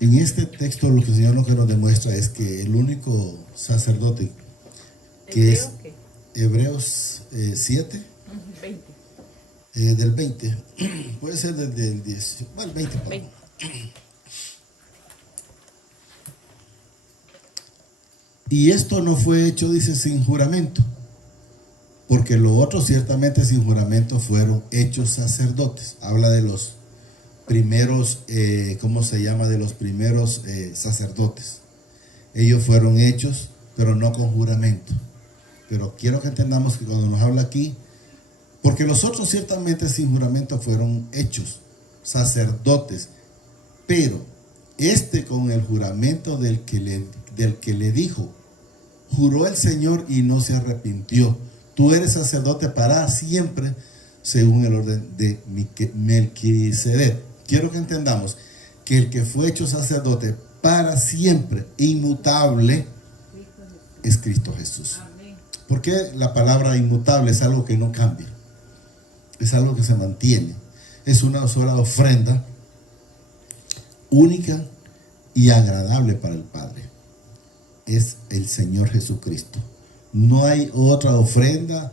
En este texto lo que el Señor lo que nos demuestra es que el único sacerdote que es Hebreos 7, 20. del 20, puede ser desde el 10, bueno, el 20, 20. Y esto no fue hecho, dice, sin juramento, porque lo otro ciertamente sin juramento fueron hechos sacerdotes. Habla de los primeros, ¿cómo se llama? De los primeros sacerdotes. Ellos fueron hechos, pero no con juramento. Pero quiero que entendamos que cuando nos habla aquí, porque los otros ciertamente sin juramento fueron hechos sacerdotes, pero este con el juramento del que le dijo, juró el Señor y no se arrepintió. Tú eres sacerdote para siempre, según el orden de Melquisedec. Quiero que entendamos que el que fue hecho sacerdote para siempre, inmutable, es Cristo Jesús. Porque la palabra inmutable es algo que no cambia, es algo que se mantiene, es una sola ofrenda única y agradable para el Padre. Es el Señor Jesucristo. No hay otra ofrenda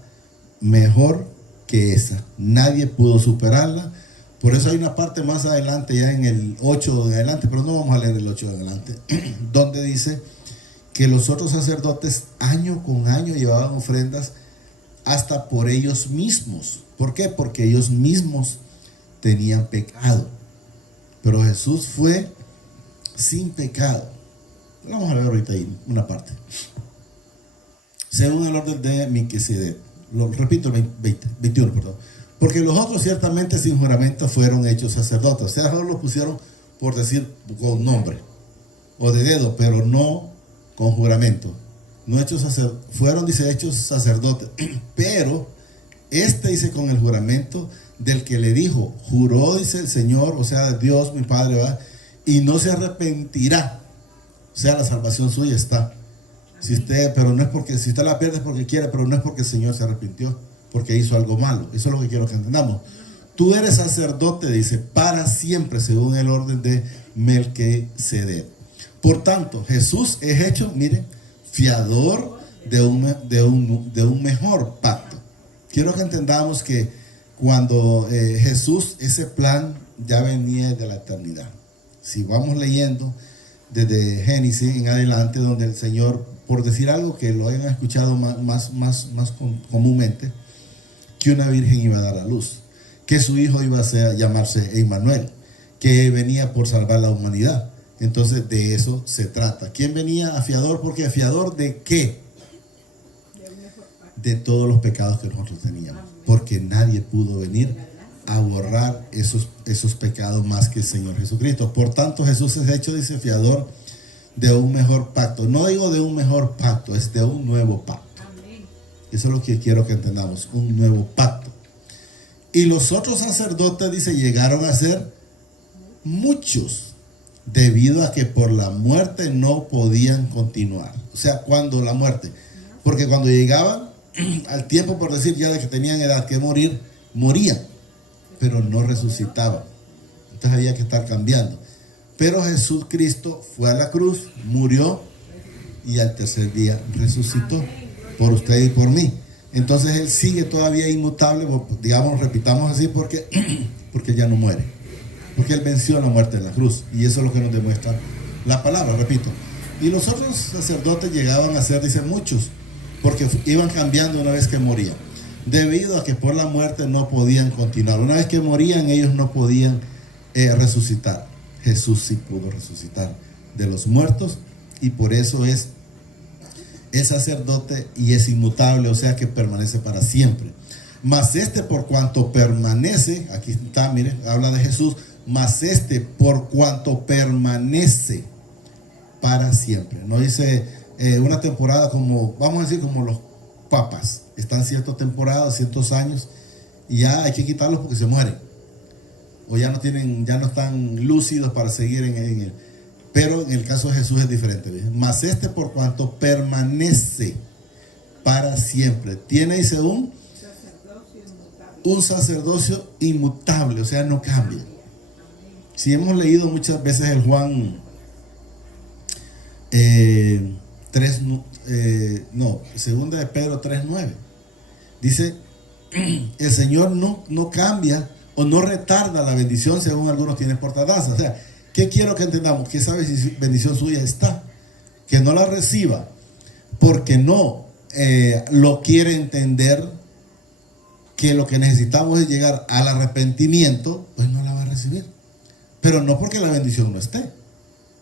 mejor que esa. Nadie pudo superarla. Por eso hay una parte más adelante, ya en el 8 en adelante, pero no vamos a leer el 8 en adelante, donde dice que los otros sacerdotes año con año llevaban ofrendas hasta por ellos mismos. ¿Por qué? Porque ellos mismos tenían pecado. Pero Jesús fue sin pecado. Vamos a ver ahorita ahí una parte. Según el orden de Melquisedec. Lo repito, el 21, perdón. Porque los otros ciertamente sin juramento fueron hechos sacerdotes. O sea, solo los pusieron por decir con nombre o de dedo, pero no con juramento. No hechos fueron, dice, hechos sacerdotes. Pero este dice con el juramento del que le dijo, juró, dice el Señor, o sea, Dios, mi Padre, va, y no se arrepentirá. O sea, la salvación suya está. Si usted, pero no es porque, si usted la pierde es porque quiere, pero no es porque el Señor se arrepintió, porque hizo algo malo. Eso es lo que quiero que entendamos. Tú eres sacerdote, dice, para siempre, según el orden de Melquisedec. Por tanto, Jesús es hecho, miren, fiador de un mejor pacto. Quiero que entendamos que cuando Jesús, ese plan ya venía de la eternidad. Si vamos leyendo desde Génesis en adelante, donde el Señor, por decir algo que lo hayan escuchado más comúnmente, que una virgen iba a dar a luz, que su hijo iba a llamarse Emmanuel, que venía por salvar la humanidad. Entonces de eso se trata. ¿Quién venía a fiador? Porque fiador de qué? De todos los pecados que nosotros teníamos. Porque nadie pudo venir a borrar esos pecados más que el Señor Jesucristo. Por tanto, Jesús es hecho, dice, fiador de un mejor pacto. No digo de un mejor pacto, es de un nuevo pacto. Eso es lo que quiero que entendamos, un nuevo pacto. Y los otros sacerdotes, dice, llegaron a ser muchos, debido a que por la muerte no podían continuar. O sea, cuando la muerte, porque cuando llegaban al tiempo, por decir ya de que tenían edad que morir, morían, pero no resucitaban. Entonces había que estar cambiando. Pero Jesucristo fue a la cruz, murió y al tercer día resucitó por usted y por mí. Entonces Él sigue todavía inmutable, digamos, repitamos así, porque Él ya no muere. Porque Él venció la muerte en la cruz. Y eso es lo que nos demuestra la palabra, repito. Y los otros sacerdotes llegaban a ser, dice, muchos, porque iban cambiando una vez que morían, debido a que por la muerte no podían continuar. Una vez que morían, ellos no podían resucitar. Jesús sí pudo resucitar de los muertos, y por eso es sacerdote y es inmutable, o sea que permanece para siempre. Mas este, por cuanto permanece, aquí está, miren, habla de Jesús, mas este, por cuanto permanece para siempre. No dice una temporada como, vamos a decir, como los papas. Están ciertas temporadas, ciertos años, y ya hay que quitarlos porque se mueren. O ya no están lúcidos para seguir en él. Pero en el caso de Jesús es diferente. ¿Ves? Mas este, por cuanto permanece para siempre, tiene, dice, un sacerdocio inmutable, o sea, no cambia. Si hemos leído muchas veces el Juan segunda de Pedro 3:9. Dice, el Señor no cambia o no retarda la bendición según algunos tienen por tardanza. O sea, ¿qué quiero que entendamos? Que esa bendición suya está. Que no la reciba porque no lo quiere entender, que lo que necesitamos es llegar al arrepentimiento, pues no la va a recibir. Pero no porque la bendición no esté.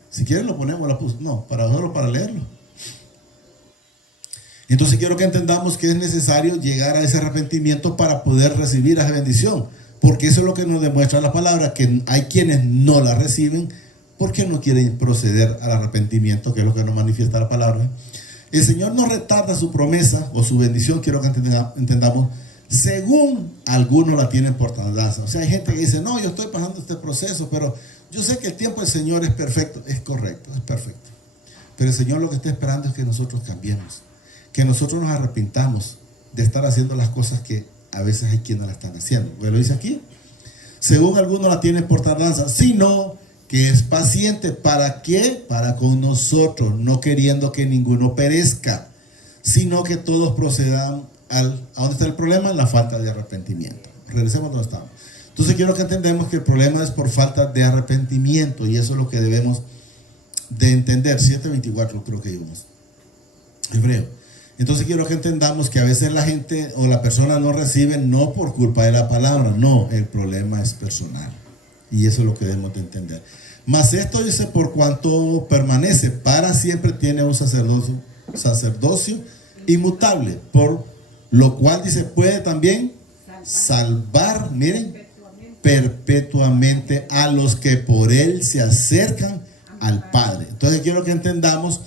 Si quieren lo ponemos, no, para nosotros, para leerlo. Entonces quiero que entendamos que es necesario llegar a ese arrepentimiento para poder recibir esa bendición. Porque eso es lo que nos demuestra la palabra, que hay quienes no la reciben porque no quieren proceder al arrepentimiento, que es lo que nos manifiesta la palabra. El Señor no retarda su promesa o su bendición, quiero que entendamos, según algunos la tienen por tardanza. O sea, hay gente que dice, no, yo estoy pasando este proceso, pero yo sé que el tiempo del Señor es perfecto. Es correcto, es perfecto. Pero el Señor lo que está esperando es que nosotros cambiemos, que nosotros nos arrepintamos de estar haciendo las cosas que a veces hay quienes la están haciendo. Lo dice aquí, según algunos la tienen por tardanza, sino que es paciente. ¿Para qué? Para con nosotros, no queriendo que ninguno perezca, sino que todos procedan ¿a dónde está el problema? En la falta de arrepentimiento. Regresemos donde estamos. Entonces quiero que entendamos que el problema es por falta de arrepentimiento, y eso es lo que debemos de entender. 7:24 creo que íbamos. Hebreo. Entonces quiero que entendamos que a veces la gente o la persona no recibe no por culpa de la palabra, no, el problema es personal. Y eso es lo que debemos de entender. Mas esto dice, por cuanto permanece para siempre, tiene un sacerdocio inmutable, por lo cual dice, puede también salvar, miren, perpetuamente a los que por él se acercan al Padre. Entonces quiero que entendamos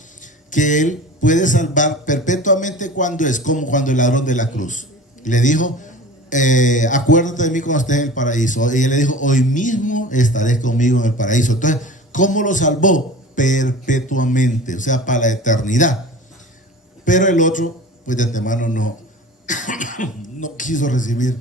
que él puede salvar perpetuamente cuando es como cuando el ladrón de la cruz le dijo, acuérdate de mí cuando estés en el paraíso. Y él le dijo, hoy mismo estaré conmigo en el paraíso. Entonces, ¿cómo lo salvó? Perpetuamente, o sea, para la eternidad. Pero el otro, pues de antemano no quiso recibir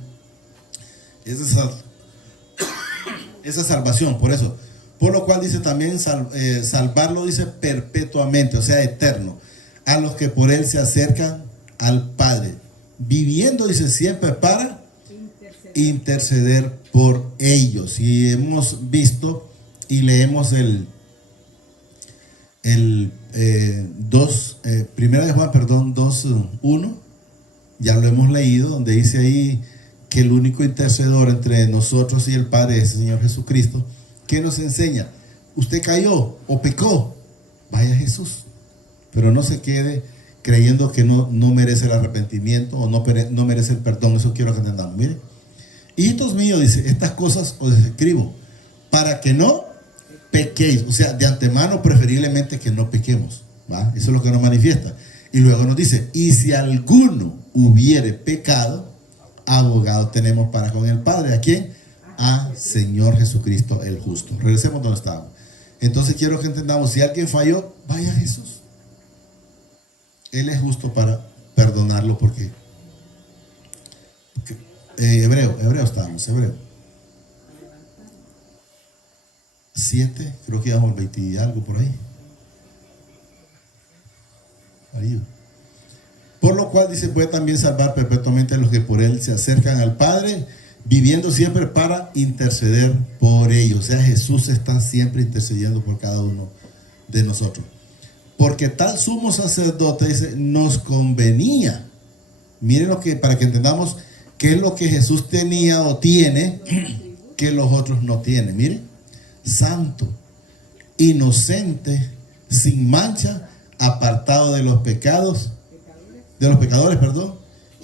esa salvación. Por eso, por lo cual dice también salvarlo, dice perpetuamente, o sea, eterno, a los que por él se acercan al Padre, viviendo, dice, siempre para interceder por ellos. Y hemos visto y leemos Primera de Juan, 2:1, ya lo hemos leído, donde dice ahí que el único intercedor entre nosotros y el Padre es el Señor Jesucristo, que nos enseña, usted cayó o pecó, vaya a Jesús, pero no se quede creyendo que no merece el arrepentimiento o no merece el perdón. Eso quiero que entendamos. Miren, hijitos míos, dice, estas cosas os escribo para que no pequéis. O sea, de antemano preferiblemente que no pequemos, ¿va? Eso es lo que nos manifiesta. Y luego nos dice, y si alguno hubiere pecado, abogado tenemos para con el Padre. ¿A quién? A Señor Jesucristo el justo. Regresemos donde estábamos. Entonces quiero que entendamos, si alguien falló, vaya a Jesús. Él es justo para perdonarlo, porque Hebreo estábamos, Hebreo 7, creo que íbamos 20 y algo por ahí. Por lo cual dice, puede también salvar perpetuamente a los que por él se acercan al Padre, viviendo siempre para interceder por ellos. O sea, Jesús está siempre intercediendo por cada uno de nosotros. Porque tal sumo sacerdote, dice, nos convenía. Miren para que entendamos qué es lo que Jesús tenía o tiene que los otros no tienen. Miren, santo, inocente, sin mancha, apartado de los pecadores,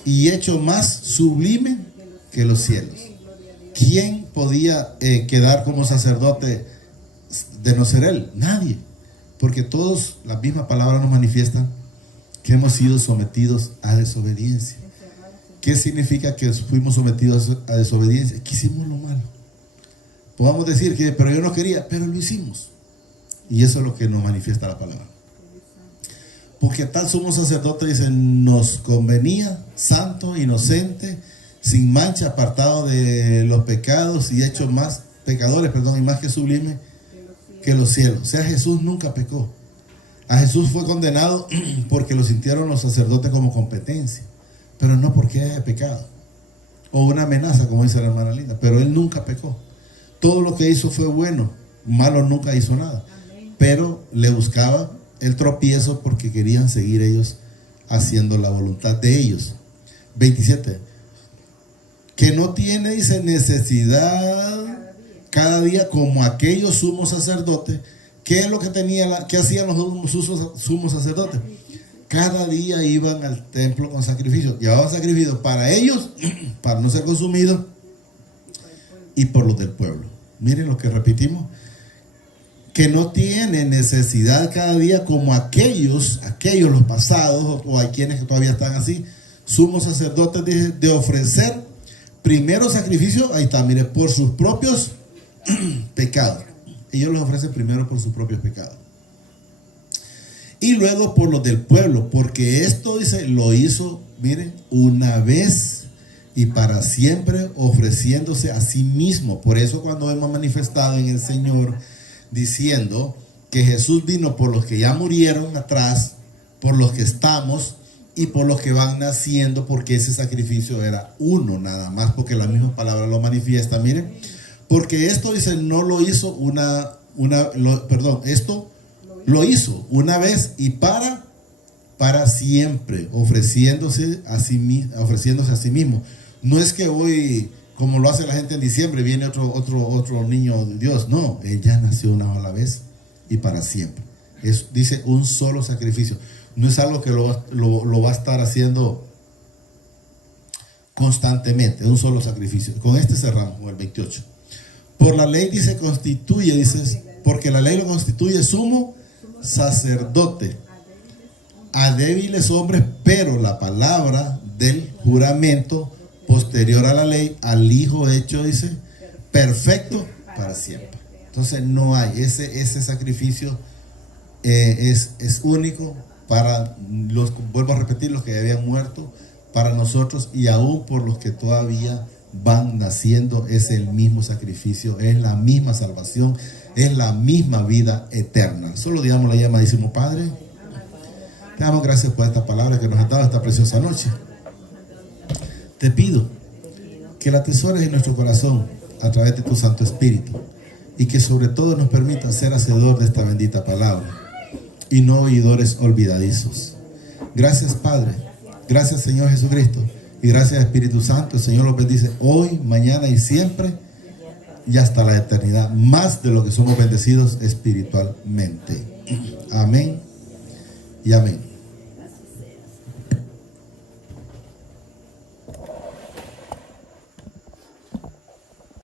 y hecho más sublime que los cielos. ¿Quién podía quedar como sacerdote de no ser él? Nadie. Porque todos, la misma palabra nos manifiestan que hemos sido sometidos a desobediencia. ¿Qué significa que fuimos sometidos a desobediencia? Que hicimos lo malo. Podamos decir que, pero yo no quería, pero lo hicimos. Y eso es lo que nos manifiesta la palabra. Porque tal sumo sacerdote, dice, nos convenía, santo, inocente, sin mancha, apartado de los pecados y hecho más pecadores, y más que sublime que los cielos. O sea, Jesús nunca pecó. A Jesús fue condenado porque lo sintieron los sacerdotes como competencia, pero no porque haya pecado, o una amenaza, como dice la hermana Linda, pero él nunca pecó. Todo lo que hizo fue bueno, malo nunca hizo nada, pero le buscaba el tropiezo porque querían seguir ellos haciendo la voluntad de ellos. 27. Que no tiene, dice, necesidad cada día como aquellos sumos sacerdotes. ¿Qué es lo que qué hacían los sumos sacerdotes? Cada día iban al templo con sacrificios. Llevaban sacrificios para ellos, para no ser consumidos, y por los del pueblo. Miren lo que repetimos. Que no tiene necesidad cada día como aquellos los pasados, o hay quienes que todavía están así, sumos sacerdotes, de ofrecer primero sacrificio, ahí está, mire, por sus propios pecados. Ellos los ofrecen primero por sus propios pecados. Y luego por los del pueblo, porque esto, dice, lo hizo, miren, una vez y para siempre, ofreciéndose a sí mismo. Por eso cuando hemos manifestado en el Señor, diciendo que Jesús vino por los que ya murieron atrás, por los que estamos y por los que van naciendo, porque ese sacrificio era uno nada más, porque la misma palabra lo manifiesta. Miren, porque esto, dice, no lo hizo esto lo hizo una vez y para siempre, ofreciéndose a sí mismo. No es que hoy, como lo hace la gente en diciembre, viene otro niño de Dios. No, él ya nació una sola vez y para siempre. Dice un solo sacrificio. No es algo que lo va a estar haciendo constantemente, es un solo sacrificio. Con este cerramos, con el 28. Por la ley, dice, constituye, dice, porque la ley lo constituye sumo sacerdote a débiles hombres, pero la palabra del juramento posterior a la ley, al Hijo hecho, dice, perfecto para siempre. Entonces no hay, ese sacrificio es único para vuelvo a repetir, los que habían muerto, para nosotros y aún por los que todavía van naciendo. Es el mismo sacrificio, es la misma salvación, es la misma vida eterna. Solo digamos la llamadísimo Padre, te damos gracias por esta palabra que nos has dado esta preciosa noche. Te pido que la atesores en nuestro corazón a través de tu Santo Espíritu, y que sobre todo nos permita ser hacedor de esta bendita palabra y no oidores olvidadizos. Gracias, Padre. Gracias, Señor Jesucristo. Y gracias, Espíritu Santo. El Señor los bendice hoy, mañana y siempre, y hasta la eternidad, más de lo que somos bendecidos espiritualmente. Amén y amén.